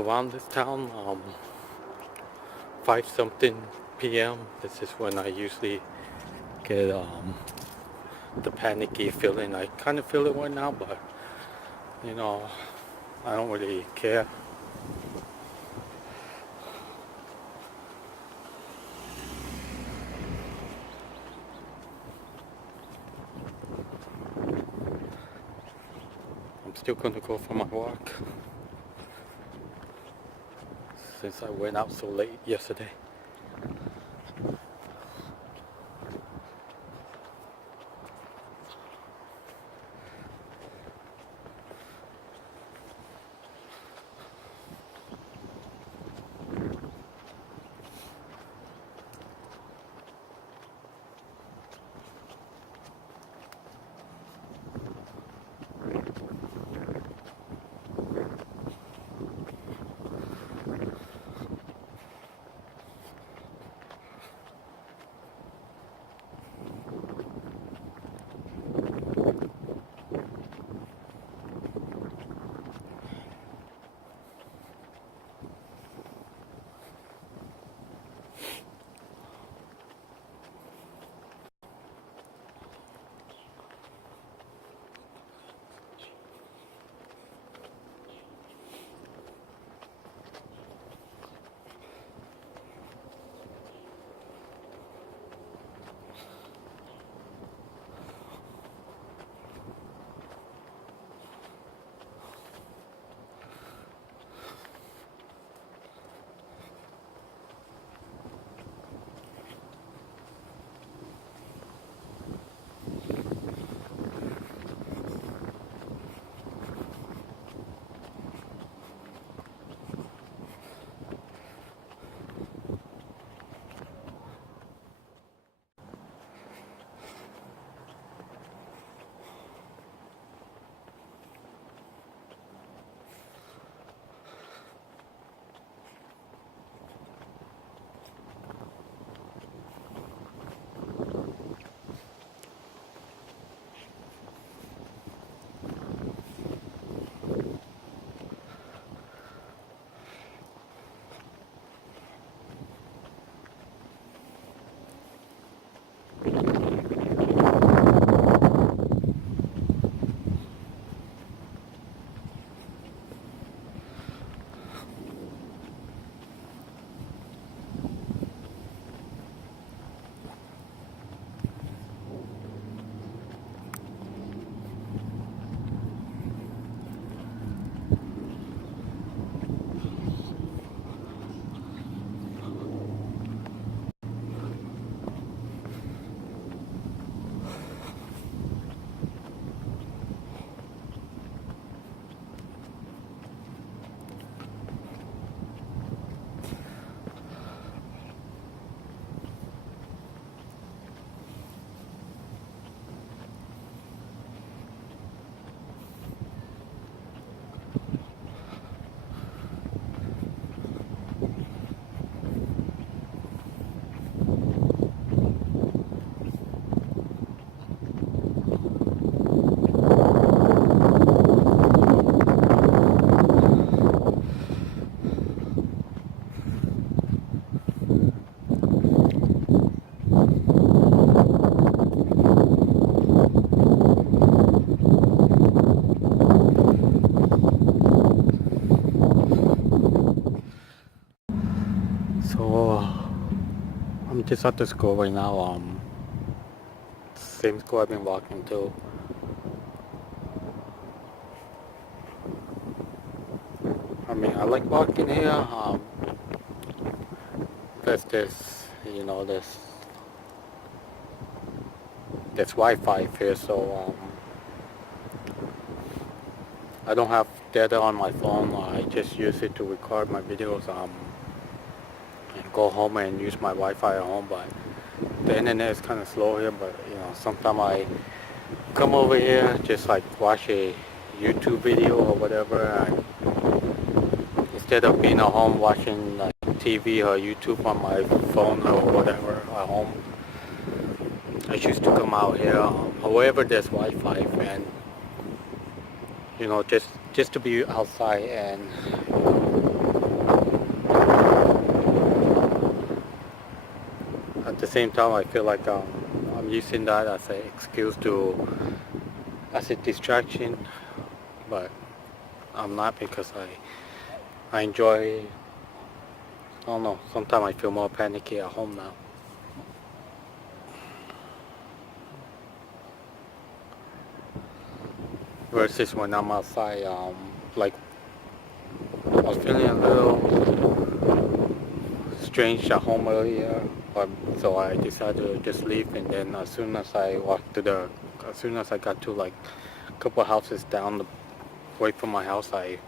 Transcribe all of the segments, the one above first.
around this town, 5 something p.m. This is when I usually get the panicky feeling. I kind of feel it right now, but you know, I don't really care. I'm still going to go for my walk since I went out so late yesterday. So I'm just at the school right now. Same school I've been walking to. I mean, I like walking here. There's this, there's Wi-Fi here, so I don't have data on my phone. I just use it to record my videos. And go home and use my Wi-Fi at home. But the internet is kind of slow here. But sometimes I come over here, just like watch a YouTube video or whatever, and instead of being at home watching like TV or YouTube on my phone or whatever at home, I choose to come out here. However, there's Wi-Fi, and just to be outside and same time, I feel like I'm using that as an excuse as a distraction, but I'm not because I enjoy. I don't know. Sometimes I feel more panicky at home now. Versus when I'm outside, like I was feeling a little strange at home earlier, so I decided to just leave. And then as soon as as soon as I got to like a couple houses down away from my house, I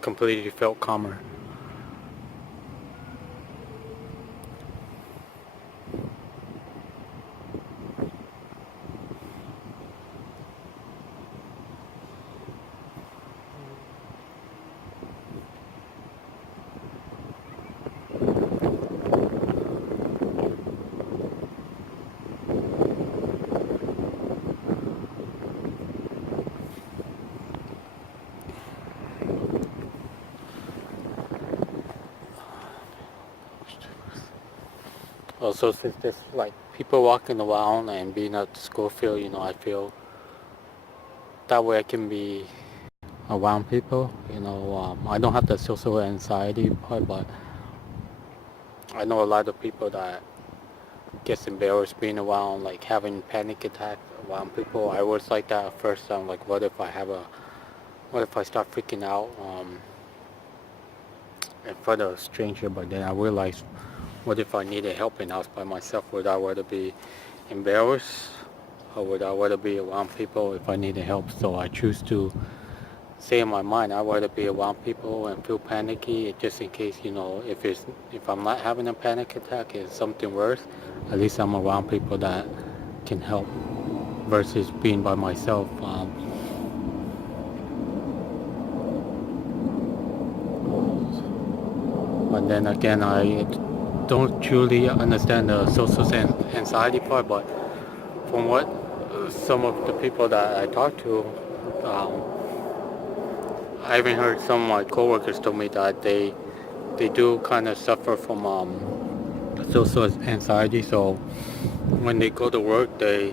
completely felt calmer. Also, since there's like people walking around and being at the school field, I feel that way I can be around people. I don't have the social anxiety part, but I know a lot of people that gets embarrassed being around, like having panic attacks around people. I was like that at first. I'm like, what if I start freaking out in front of a stranger? But then I realized, what if I needed help and I was by myself? Would I rather be embarrassed, or would I rather be around people if I needed help? So I choose to say in my mind, I'd rather be around people and feel panicky, just in case, if I'm not having a panic attack, it's something worse. At least I'm around people that can help versus being by myself. But then again, I don't truly understand the social anxiety part, but from what some of the people that I talk to, um, I even heard some of my coworkers told me that they do kind of suffer from social anxiety. So when they go to work, you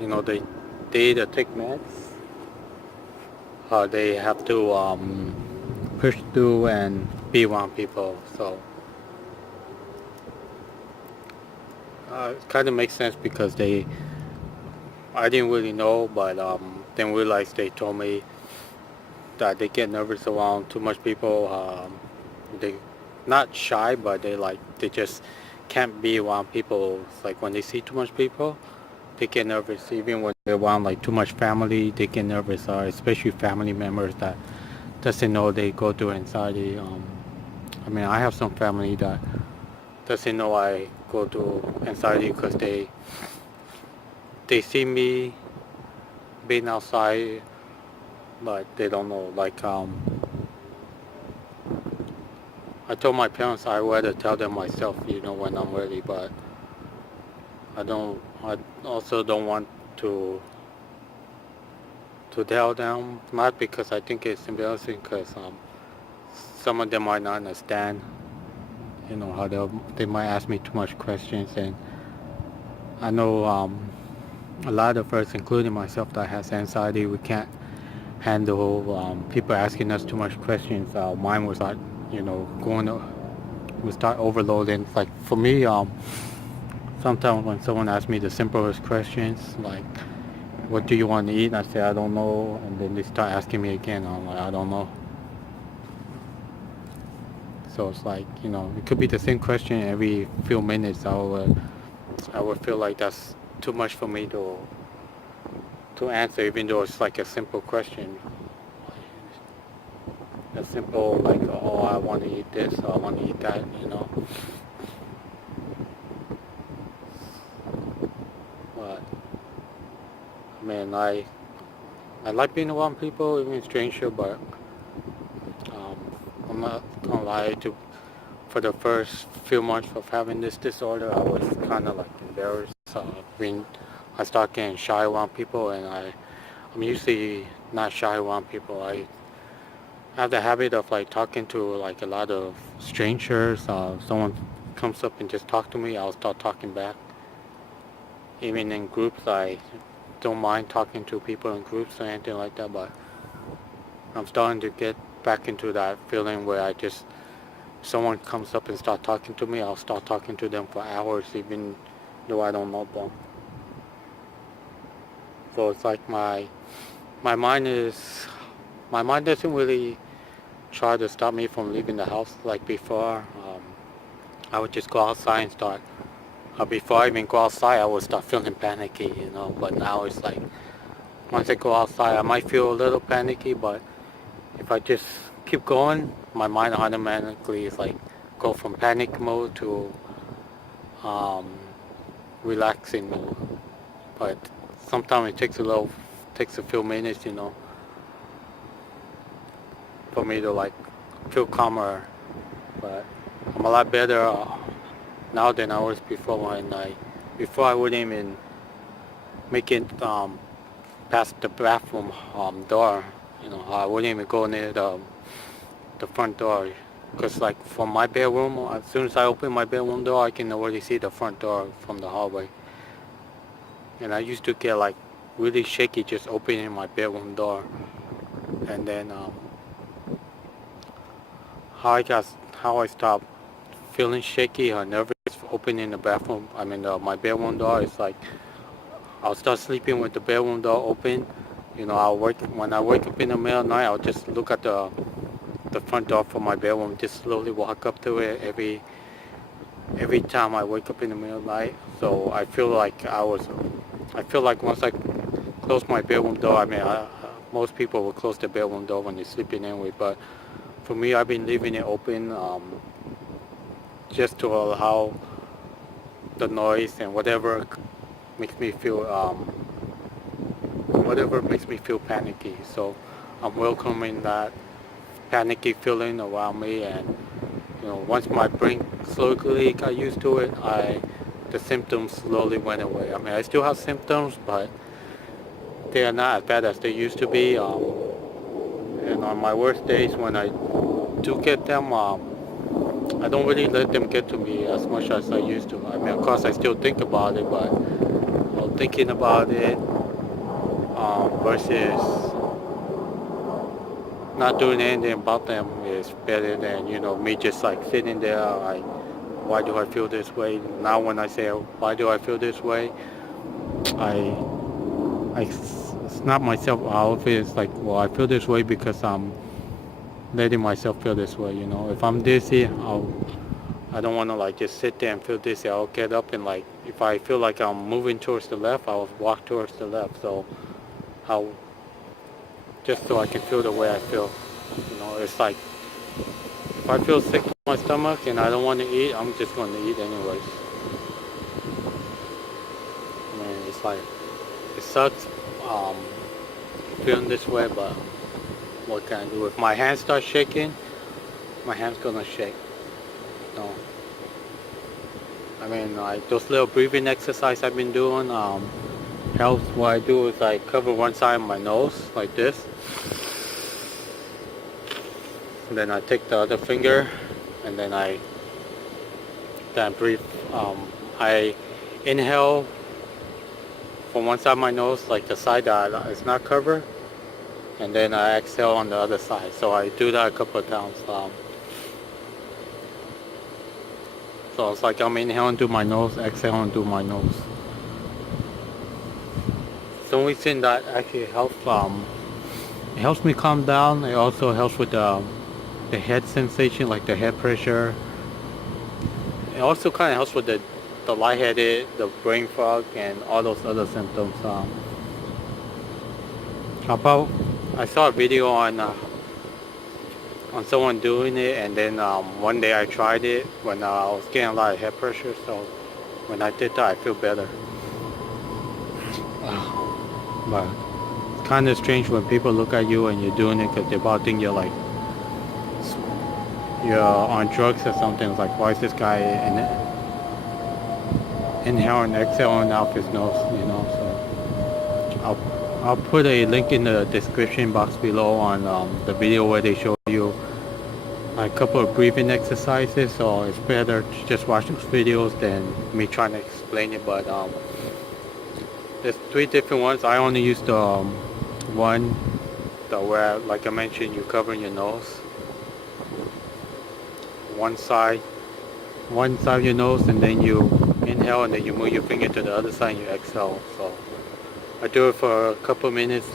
know, they they either take meds, or they have to push through and be around people. So it kind of makes sense because I didn't really know, but then realized they told me that they get nervous around too much people. They not shy, but they just can't be around people. It's like when they see too much people, they get nervous. Even when they're around like too much family, they get nervous. Especially family members that doesn't know they go through anxiety. I mean, I have some family that doesn't know I go through anxiety because they see me being outside, but they don't know. Like I told my parents I rather tell them myself, when I'm ready, but I also don't want to tell them, not because I think it's embarrassing, because some of them might not understand, how they might ask me too much questions, and I know a lot of us, including myself, that has anxiety, we can't handle people asking us too much questions. Mine was like, we start overloading. Like for me, sometimes when someone asks me the simplest questions, like, what do you want to eat? And I say, I don't know. And then they start asking me again. I'm like, I don't know. So it's like, it could be the same question every few minutes. I would feel like that's too much for me to answer, even though it's like a simple question. A simple, like, oh, I want to eat this, or I want to eat that. But, I mean, I like being around people, even stranger, but um, I'm not gonna lie, for the first few months of having this disorder, I was kind of like embarrassed. When I start getting shy around people, and I'm usually not shy around people. I have the habit of like talking to like a lot of strangers. Someone comes up and just talk to me, I'll start talking back. Even in groups, I don't mind talking to people in groups or anything like that, but I'm starting to get back into that feeling where I just, someone comes up and start talking to me, I'll start talking to them for hours even though I don't know them. So it's like my mind is, my mind doesn't really try to stop me from leaving the house like before. I would just go outside and start, before I even go outside, I would start feeling panicky, but now it's like, once I go outside, I might feel a little panicky, but if I just keep going, my mind automatically is like, go from panic mode to um, relaxing mode. But sometimes it takes a few minutes, for me to like feel calmer. But I'm a lot better now than I was before. Before I wouldn't even make it past the bathroom door. I wouldn't even go near the front door, because like from my bedroom, as soon as I open my bedroom door, I can already see the front door from the hallway. And I used to get like really shaky just opening my bedroom door. And then how I stopped feeling shaky or nervous opening the bathroom, my bedroom door, is like I'll start sleeping with the bedroom door open. When I wake up in the middle of the night, I'll just look at the front door for my bedroom, just slowly walk up to it every time I wake up in the middle of the night. So I feel like once I close my bedroom door, most people will close the bedroom door when they're sleeping anyway, but for me, I've been leaving it open just to allow the noise and makes me feel whatever makes me feel panicky. So I'm welcoming that panicky feeling around me, and once my brain slowly got used to it, the symptoms slowly went away. I still have symptoms, but they are not as bad as they used to be. And on my worst days, when I do get them, I don't really let them get to me as much as I used to. Of course, I still think about it, but thinking about it versus not doing anything about them is better than me just like sitting there like, why do I feel this way? Now when I say why do I feel this way, I snap myself out of it. It's like, well, I feel this way because I'm letting myself feel this way. If I'm dizzy, I don't want to like just sit there and feel dizzy. I'll get up and like, if I feel like I'm moving towards the left, I'll walk towards the left. So I'll just so I can feel the way I feel. It's like, if I feel sick to my stomach and I don't want to eat, I'm just going to eat anyways. It's like, it sucks feeling this way, but what can I do? If my hands start shaking, my hand's gonna shake. Like those little breathing exercise I've been doing helps. What I do is I cover one side of my nose like this, and then I take the other finger, and then I breathe. I inhale from one side of my nose, like the side that is not covered, and then I exhale on the other side. So I do that a couple of times. So it's like I'm inhaling through my nose, exhaling through my nose. The only thing that actually helps, it helps me calm down. It also helps with the head sensation, like the head pressure. It also kind of helps with the lightheaded, the brain fog, and all those other symptoms. I saw a video on someone doing it, and then one day I tried it when I was getting a lot of head pressure. So when I did that, I feel better. But it's kind of strange when people look at you and you're doing it, because they probably think you're on drugs or something. It's like, why is this guy inhaling and exhaling out his nose? So I'll put a link in the description box below on the video where they show you you a couple of breathing exercises, so it's better to just watch those videos than me trying to explain it. But there's 3 different ones. I only use the one the where, like I mentioned, you cover your nose, one side of your nose, and then you inhale, and then you move your finger to the other side and you exhale. So I do it for a couple of minutes,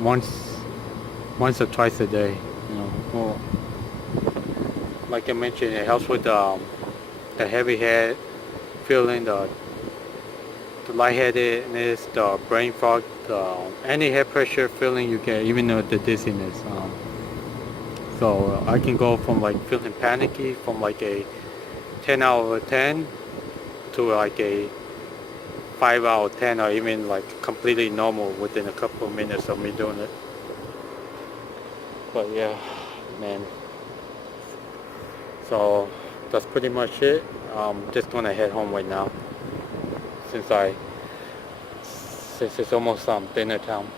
once or twice a day. Well, like I mentioned, it helps with the heavy head feeling, the lightheadedness, the brain fog, any head pressure feeling you get, even though the dizziness. So I can go from like feeling panicky from like a 10 out of 10 to like a 5 out of 10, or even like completely normal within a couple of minutes of me doing it. But yeah, man. So that's pretty much it. I'm just gonna head home right now since it's almost dinner time.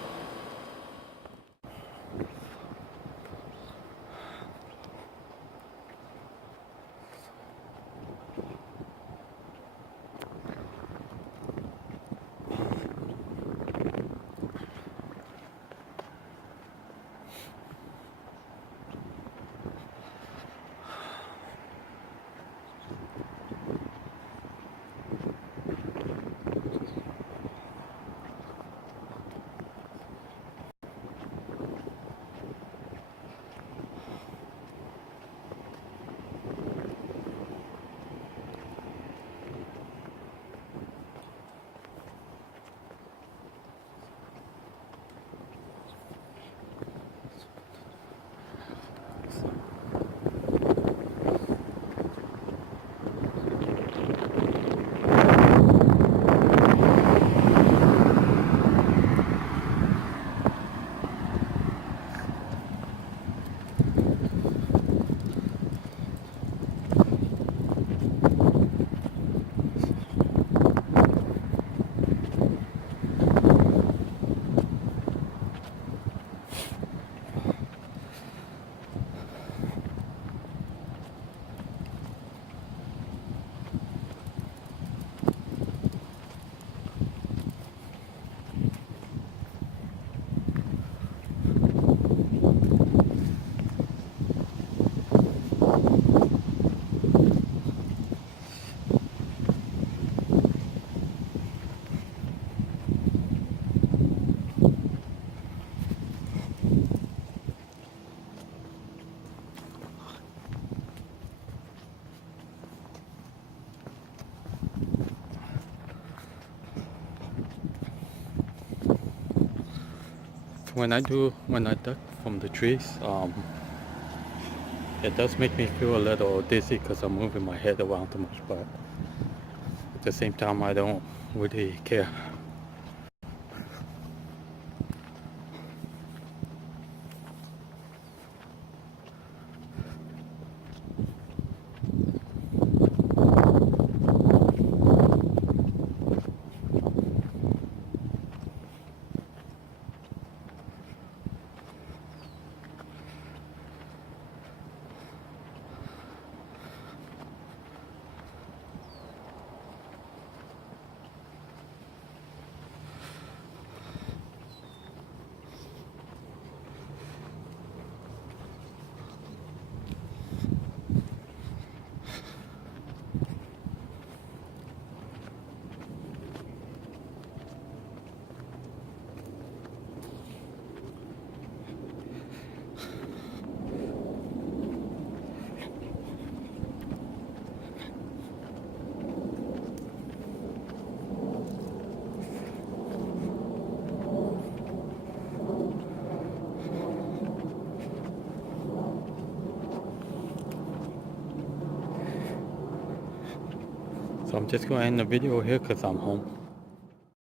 When I duck from the trees, it does make me feel a little dizzy because I'm moving my head around too much, but at the same time I don't really care. So I'm just going to end the video here because I'm home.